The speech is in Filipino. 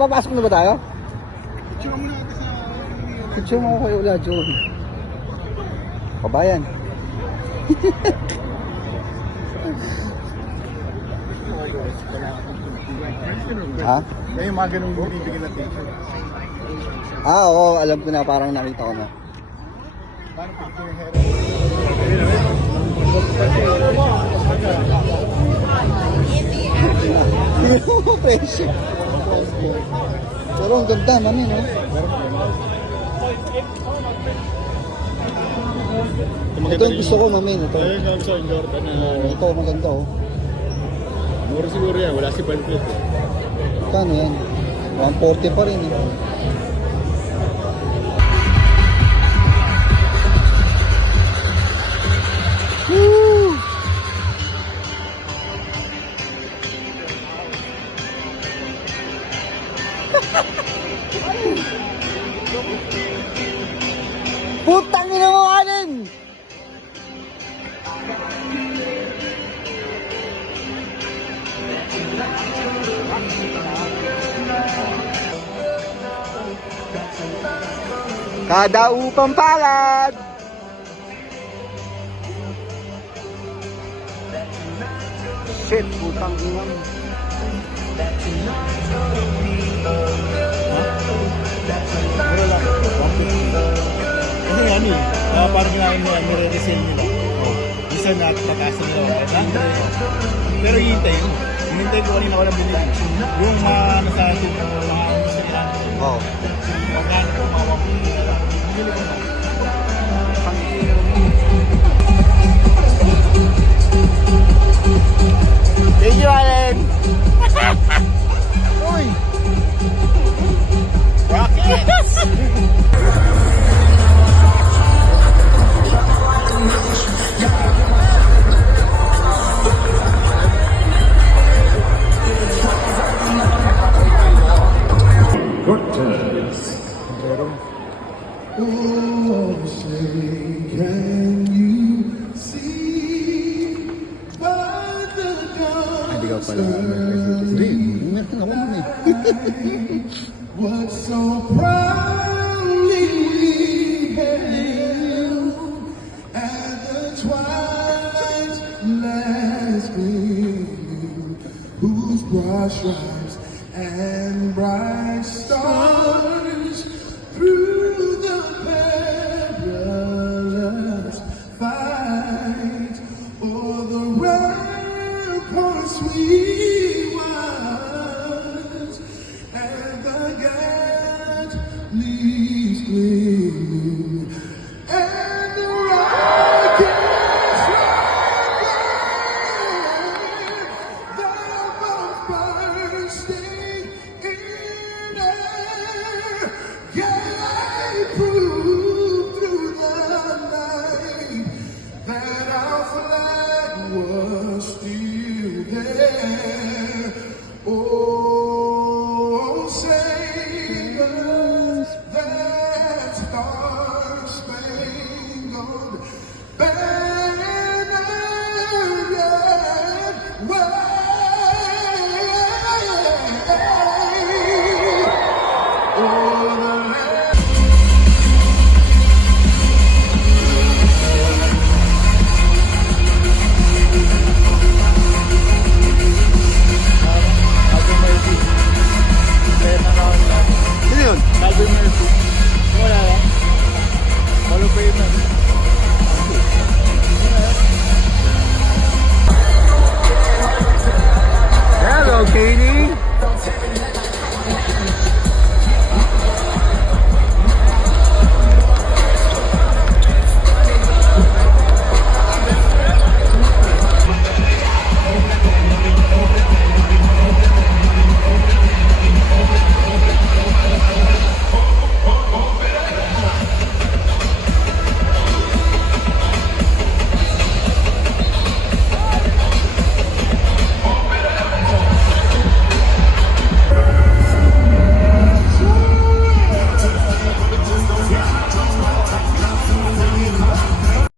papasok na ba tayo? Picture mo na natin sa... Picture mo ako kay Ula John. Kabayan. Ha? Kaya yung mga ganun binibigyan na picture. Oo, alam ko na, parang nakita ko na. Paano picture yung hero? Presyo. Pero ang ganda namin, no? Ito ang gusto ko, mamin. Ito. Ayun, also yung Jordan na... Ito, maganda, oh. Mura siguro yan, wala si Palpit. Kano yan? 140 pa rin, eh. Woo! Putang ina mo, Alin! Kada upang palad! Shit, putang ina mo. Mura lang. Kasi nga ano parang ginahin nila, nire-resell nila. Isa na patasin nila. Pero hihintay mo. Hihintay ko kanina walang binili. Yung mga ano sa atin, mga gusto nila. Oo. Pagkano ko, mga binili ko na. Thank you, Allen! Uy! Rockets! Oh, say, can you see by the Hindi ka pala. dawn's Meron ako nun eh. what so proudly we hailed at the twilight's last gleam, whose broad stripes and bright stars through the perilous fight o'er the ramparts we was, and the Gatlin's gleam.